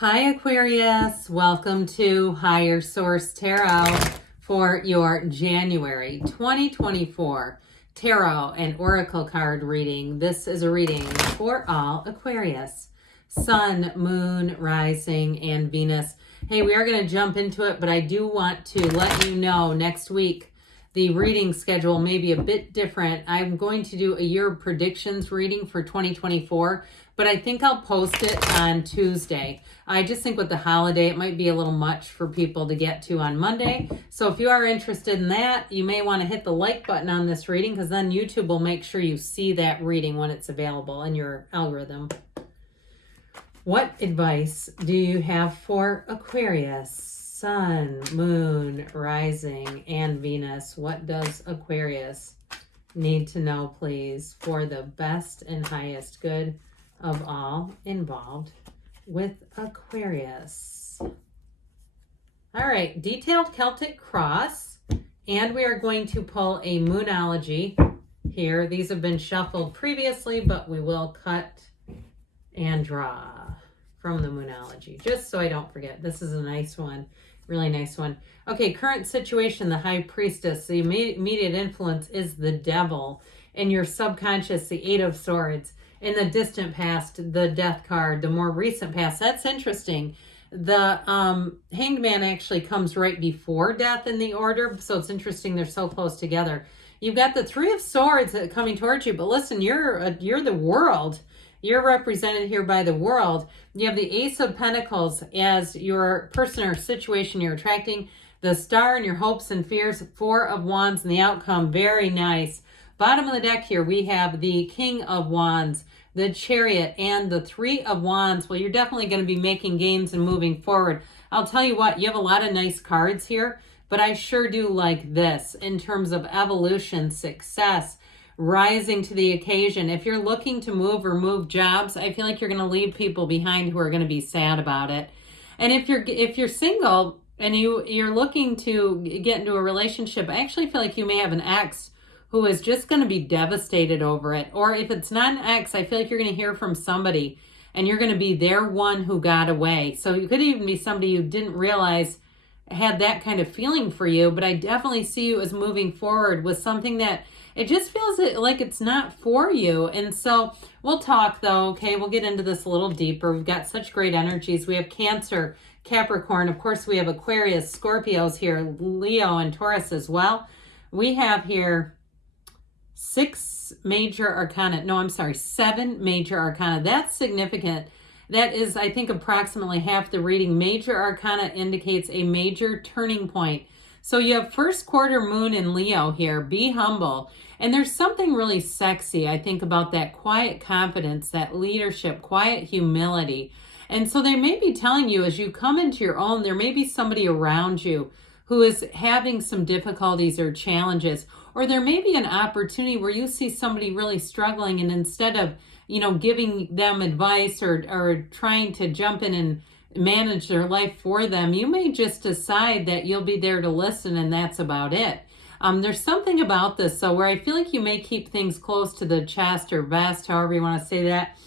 Hi Aquarius, welcome to Higher Source Tarot for your January 2024 Tarot and Oracle card reading. This is a reading for all Aquarius, Sun, Moon, Rising, and Venus. Hey, we are going to jump into it, but I do want to let you know next week the reading schedule may be a bit different. I'm going to do a year of predictions reading for 2024, but I think I'll post it on Tuesday. I just think with the holiday, it might be a little much for people to get to on Monday. So if you are interested in that, you may want to hit the like button on this reading because then YouTube will make sure you see that reading when it's available in your algorithm. What advice do you have for Aquarius? Sun, Moon, Rising, and Venus. What does Aquarius need to know, please, for the best and highest good of all involved with Aquarius? All right, detailed Celtic cross, and we are going to pull a Moonology here. These have been shuffled previously, but we will cut and draw from the Moonology, just so I don't forget. This is a nice one, really nice one. Okay, current situation, the High Priestess. The immediate influence is the Devil. In your subconscious, the Eight of Swords. In the distant past, the Death card. The more recent past, that's interesting. The Hanged Man actually comes right before Death in the order, so it's interesting they're so close together. You've got the Three of Swords coming towards you, but listen, you're the world. You're represented here by the world. You have the Ace of Pentacles as your person or situation you're attracting. The Star and your hopes and fears. Four of Wands and the outcome. Very nice. Bottom of the deck here, we have the King of Wands, the Chariot, and the Three of Wands. Well, you're definitely going to be making gains and moving forward. I'll tell you what, you have a lot of nice cards here, but I sure do like this in terms of evolution, success, rising to the occasion. If you're looking to move or move jobs, I feel like you're going to leave people behind who are going to be sad about it. And if you're single and you're looking to get into a relationship, I actually feel like you may have an ex who is just going to be devastated over it. Or if it's not an ex, I feel like you're going to hear from somebody and you're going to be their one who got away. So you could even be somebody you didn't realize had that kind of feeling for you, but I definitely see you as moving forward with something that it just feels like it's not for you. And so we'll talk though, okay? We'll get into this a little deeper. We've got such great energies. We have Cancer, Capricorn. Of course, we have Aquarius, Scorpios here, Leo, and Taurus as well. We have here seven major arcana. That's significant. That is, I think, approximately half the reading. Major arcana indicates a major turning point. So you have first quarter moon in Leo here. Be humble. And there's something really sexy, I think, about that quiet confidence, that leadership, quiet humility. And so they may be telling you as you come into your own, there may be somebody around you who is having some difficulties or challenges. Or there may be an opportunity where you see somebody really struggling, and instead of, giving them advice or trying to jump in and manage their life for them, you may just decide that you'll be there to listen, and that's about it. There's something about this, so where I feel like you may keep things close to the chest or vest, however you want to say that,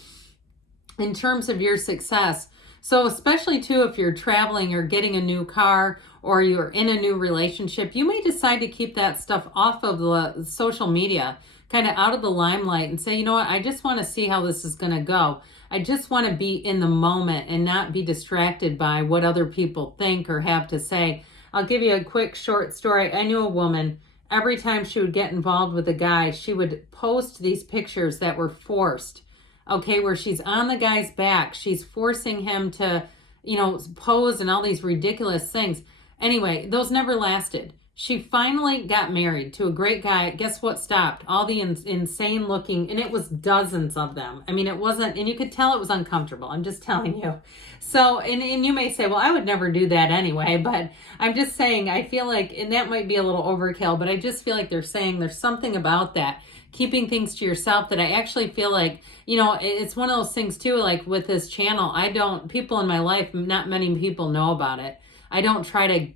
in terms of your success. So especially too, if you're traveling or getting a new car or you're in a new relationship, you may decide to keep that stuff off of the social media, kind of out of the limelight, and say, you know what, I just want to see how this is going to go. I just want to be in the moment and not be distracted by what other people think or have to say. I'll give you a quick short story. I knew a woman, every time she would get involved with a guy, she would post these pictures that were forced. Okay, where she's on the guy's back. She's forcing him to, pose and all these ridiculous things. Anyway, those never lasted. She finally got married to a great guy. Guess what stopped? All the insane looking, and it was dozens of them. I mean, it wasn't, and you could tell it was uncomfortable. I'm just telling you. So, and you may say, well, I would never do that anyway, but I'm just saying, I feel like, and that might be a little overkill, but I just feel like they're saying there's something about that. Keeping things to yourself that I actually feel like, it's one of those things too, like with this channel, people in my life, not many people know about it. I don't try to,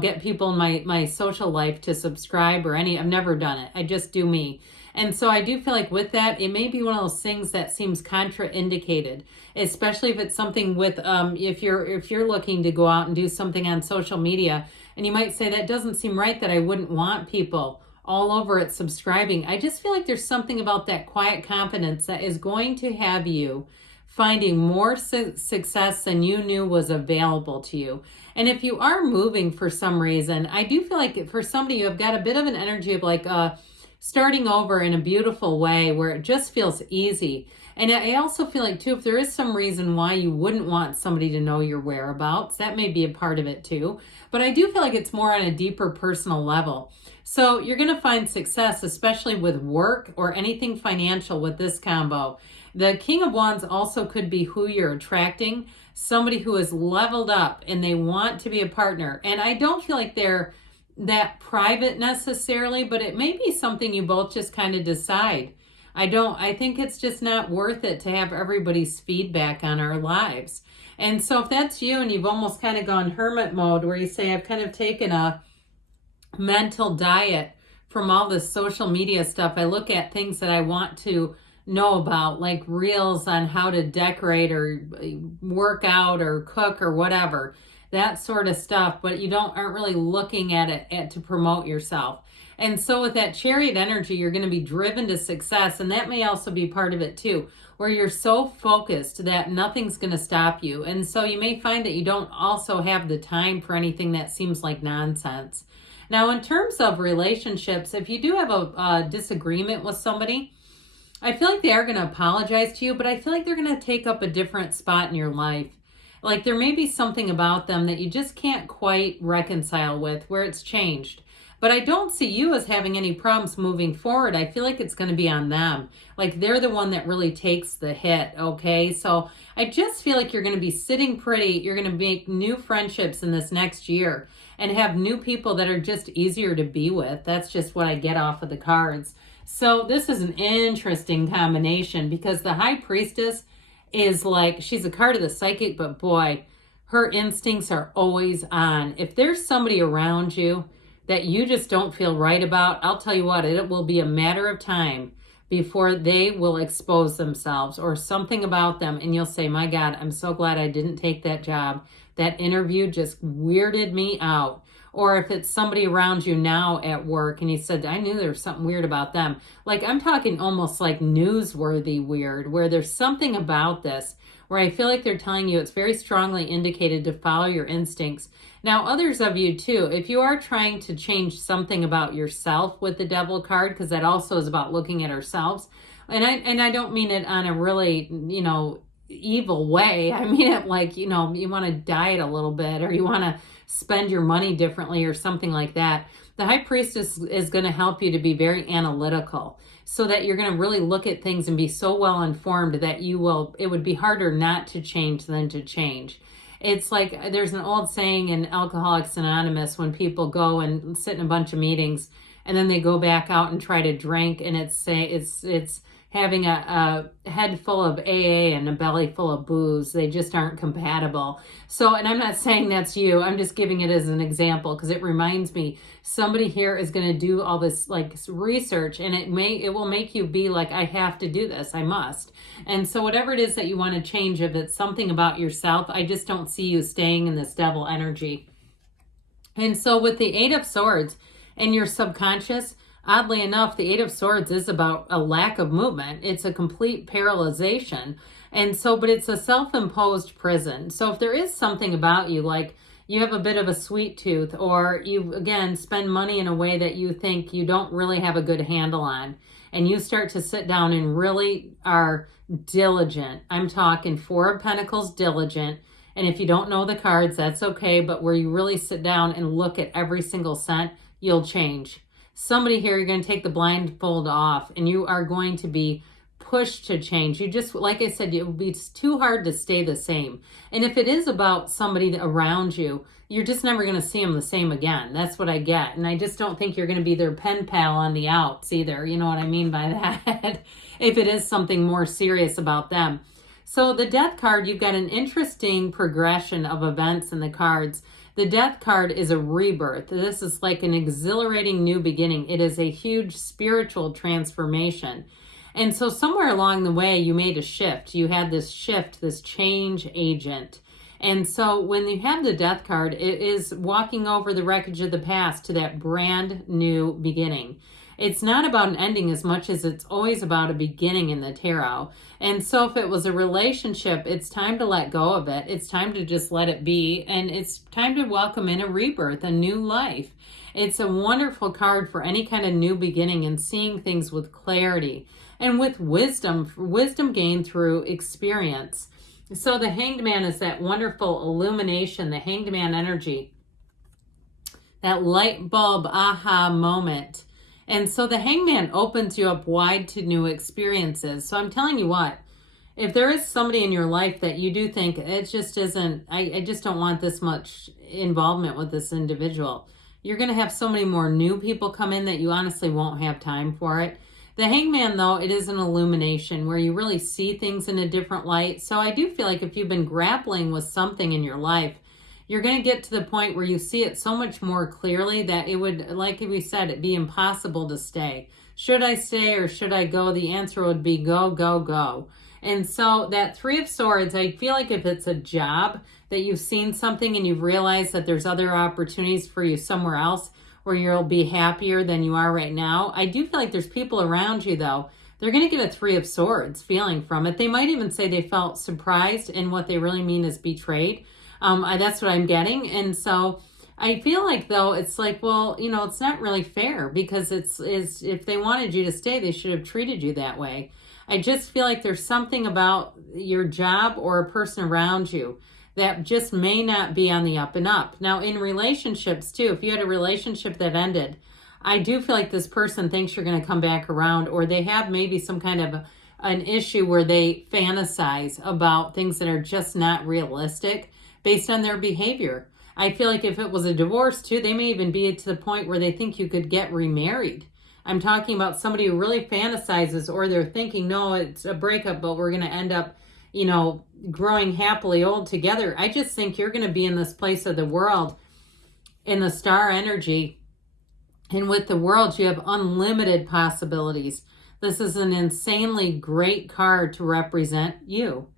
get people in my social life to subscribe or I've never done it. I just do me. And so I do feel like with that, it may be one of those things that seems contraindicated, especially if it's something with, if you're looking to go out and do something on social media, and you might say that doesn't seem right, that I wouldn't want people all over it subscribing. I just feel like there's something about that quiet confidence that is going to have you finding more success than you knew was available to you. And if you are moving for some reason, I do feel like for somebody, you have got a bit of an energy of like starting over in a beautiful way where it just feels easy. And I also feel like too, if there is some reason why you wouldn't want somebody to know your whereabouts, that may be a part of it too. But I do feel like it's more on a deeper personal level. So you're going to find success, especially with work or anything financial with this combo. The King of Wands also could be who you're attracting, somebody who is leveled up and they want to be a partner. And I don't feel like they're that private necessarily, but it may be something you both just kind of decide. I think it's just not worth it to have everybody's feedback on our lives. And so if that's you and you've almost kind of gone hermit mode where you say, I've kind of taken a mental diet from all this social media stuff, I look at things that I want to know about, like reels on how to decorate or work out or cook or whatever, that sort of stuff, but you aren't really looking at it to promote yourself. And so with that Chariot energy, you're going to be driven to success. And that may also be part of it too, where you're so focused that nothing's going to stop you. And so you may find that you don't also have the time for anything that seems like nonsense. Now, in terms of relationships, if you do have a disagreement with somebody, I feel like they are going to apologize to you, but I feel like they're going to take up a different spot in your life. Like there may be something about them that you just can't quite reconcile with, where it's changed. But I don't see you as having any problems moving forward. I feel like it's going to be on them. Like they're the one that really takes the hit, okay? So I just feel like you're going to be sitting pretty. You're going to make new friendships in this next year and have new people that are just easier to be with. That's just what I get off of the cards. So this is an interesting combination because the High Priestess is like, she's a card of the psychic, but boy, her instincts are always on. If there's somebody around you that you just don't feel right about, I'll tell you what, it will be a matter of time before they will expose themselves or something about them. And you'll say, my God, I'm so glad I didn't take that job. That interview just weirded me out. Or if it's somebody around you now at work and you said, I knew there was something weird about them. Like I'm talking almost like newsworthy weird, where there's something about this where I feel like they're telling you it's very strongly indicated to follow your instincts. Now, others of you too, if you are trying to change something about yourself with the Devil card, because that also is about looking at ourselves. And I don't mean it on a really, evil way. I mean it like, you want to diet a little bit or you want to spend your money differently or something like that. The High Priestess is going to help you to be very analytical so that you're going to really look at things and be so well informed that it would be harder not to change than to change. It's like there's an old saying in Alcoholics Anonymous when people go and sit in a bunch of meetings and then they go back out and try to drink, and it's having a head full of AA and a belly full of booze. They just aren't compatible. So, and I'm not saying that's you. I'm just giving it as an example because it reminds me somebody here is going to do all this like research, and it will make you be like, I have to do this. I must. And so whatever it is that you want to change, if it's something about yourself, I just don't see you staying in this Devil energy. And so with the Eight of Swords and your subconscious, oddly enough, the Eight of Swords is about a lack of movement. It's a complete paralyzation. And so, but it's a self-imposed prison. So if there is something about you, like you have a bit of a sweet tooth, or you, again, spend money in a way that you think you don't really have a good handle on, and you start to sit down and really are diligent. I'm talking Four of Pentacles, diligent. And if you don't know the cards, that's okay. But where you really sit down and look at every single cent, you'll change. Somebody here, you're going to take the blindfold off and you are going to be pushed to change. You just, like I said, it will be too hard to stay the same. And if it is about somebody around you, you're just never going to see them the same again. That's what I get. And I just don't think you're going to be their pen pal on the outs either. You know what I mean by that? If it is something more serious about them. So the Death card, you've got an interesting progression of events in the cards. The Death card is a rebirth. This is like an exhilarating new beginning. It is a huge spiritual transformation. And so somewhere along the way, you made a shift. You had this shift, this change agent. And so when you have the Death card, it is walking over the wreckage of the past to that brand new beginning. It's not about an ending as much as it's always about a beginning in the tarot. And so if it was a relationship, it's time to let go of it. It's time to just let it be. And it's time to welcome in a rebirth, a new life. It's a wonderful card for any kind of new beginning and seeing things with clarity and with wisdom gained through experience. So the Hanged Man is that wonderful illumination, the Hanged Man energy, that light bulb aha moment. And so the Hangman opens you up wide to new experiences. So I'm telling you what, if there is somebody in your life that you do think it just isn't, I just don't want this much involvement with this individual, you're going to have so many more new people come in that you honestly won't have time for it. The Hangman, though, it is an illumination where you really see things in a different light. So I do feel like if you've been grappling with something in your life, you're going to get to the point where you see it so much more clearly that it would, like we said, it'd be impossible to stay. Should I stay or should I go? The answer would be go, go, go. And so that Three of Swords, I feel like if it's a job that you've seen something and you've realized that there's other opportunities for you somewhere else where you'll be happier than you are right now. I do feel like there's people around you, though. They're going to get a Three of Swords feeling from it. They might even say they felt surprised, and what they really mean is betrayed. That's what I'm getting. And so I feel like, though, it's like, well, you know, it's not really fair because it's if they wanted you to stay, they should have treated you that way. I just feel like there's something about your job or a person around you that just may not be on the up and up. Now, in relationships, too, if you had a relationship that ended, I do feel like this person thinks you're going to come back around, or they have maybe some kind of an issue where they fantasize about things that are just not realistic based on their behavior. I feel like if it was a divorce too, they may even be to the point where they think you could get remarried. I'm talking about somebody who really fantasizes, or they're thinking, no, it's a breakup, but we're going to end up, you know, growing happily old together. I just think you're going to be in this place of the world in the star energy. And with the world, you have unlimited possibilities. This is an insanely great card to represent you.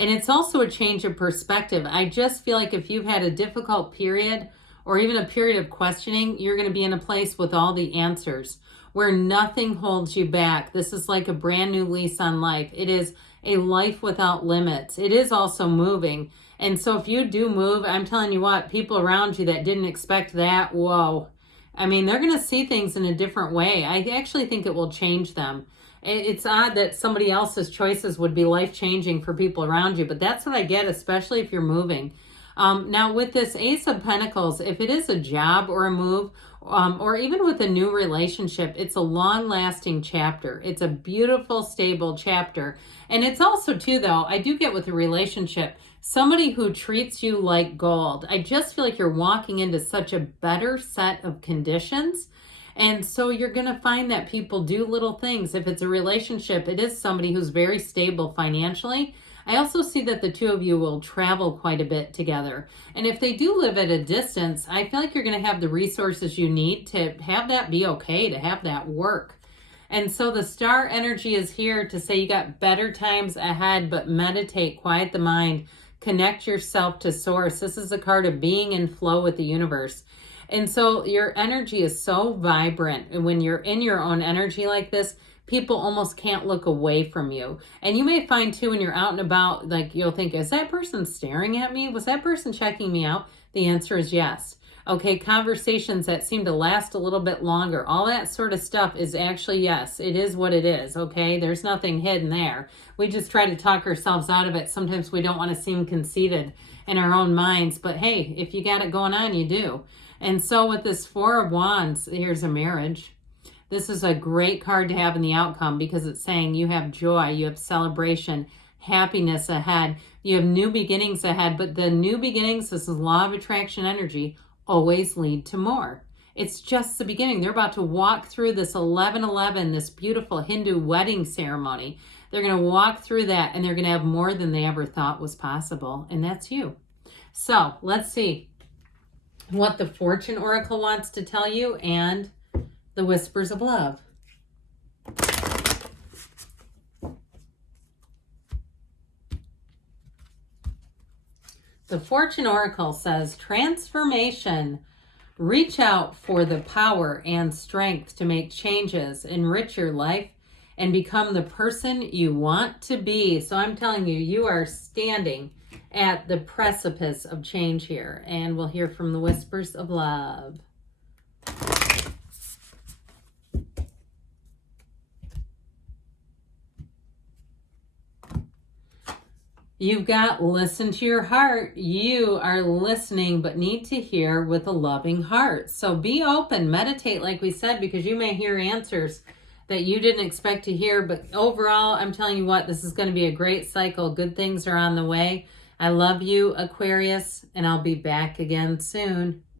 And it's also a change of perspective. I just feel like if you've had a difficult period or even a period of questioning, you're going to be in a place with all the answers where nothing holds you back. This is like a brand new lease on life. It is a life without limits. It is also moving. And so if you do move, I'm telling you what, people around you that didn't expect that, whoa. I mean, they're going to see things in a different way. I actually think it will change them. It's odd that somebody else's choices would be life-changing for people around you, but that's what I get, especially if you're moving. Now, with this Ace of Pentacles, if it is a job or a move, or even with a new relationship, it's a long-lasting chapter. It's a beautiful, stable chapter. And it's also, too, though, I do get with a relationship, somebody who treats you like gold. I just feel like you're walking into such a better set of conditions. And so you're going to find that people do little things. If it's a relationship, it is somebody who's very stable financially. I also see that the two of you will travel quite a bit together. And if they do live at a distance, I feel like you're going to have the resources you need to have that be okay, to have that work. And so the star energy is here to say you got better times ahead, but meditate, quiet the mind, connect yourself to source. This is a card of being in flow with the universe. And so your energy is so vibrant. And when you're in your own energy like this, people almost can't look away from you. And you may find too, when you're out and about, like you'll think, is that person staring at me? Was that person checking me out? The answer is yes. Okay, conversations that seem to last a little bit longer, all that sort of stuff is actually yes. It is what it is, okay? There's nothing hidden there. We just try to talk ourselves out of it. Sometimes we don't want to seem conceited in our own minds, but hey, if you got it going on, you do. And so with this Four of Wands, here's a marriage. This is a great card to have in the outcome because it's saying you have joy, you have celebration, happiness ahead, you have new beginnings ahead, but the new beginnings, this is law of attraction energy, always lead to more. It's just the beginning. They're about to walk through this 11/11, this beautiful Hindu wedding ceremony. They're going to walk through that and they're going to have more than they ever thought was possible. And that's you. So let's see. what the Fortune Oracle wants to tell you, and the Whispers of Love. The Fortune Oracle says, transformation. Reach out for the power and strength to make changes, enrich your life, and become the person you want to be. So I'm telling you, you are standing at the precipice of change here. And we'll hear from the Whispers of Love. You've got listen to your heart. You are listening, but need to hear with a loving heart. So be open, meditate, like we said, because you may hear answers that you didn't expect to hear. But overall, I'm telling you what, this is going to be a great cycle. Good things are on the way. I love you, Aquarius, and I'll be back again soon.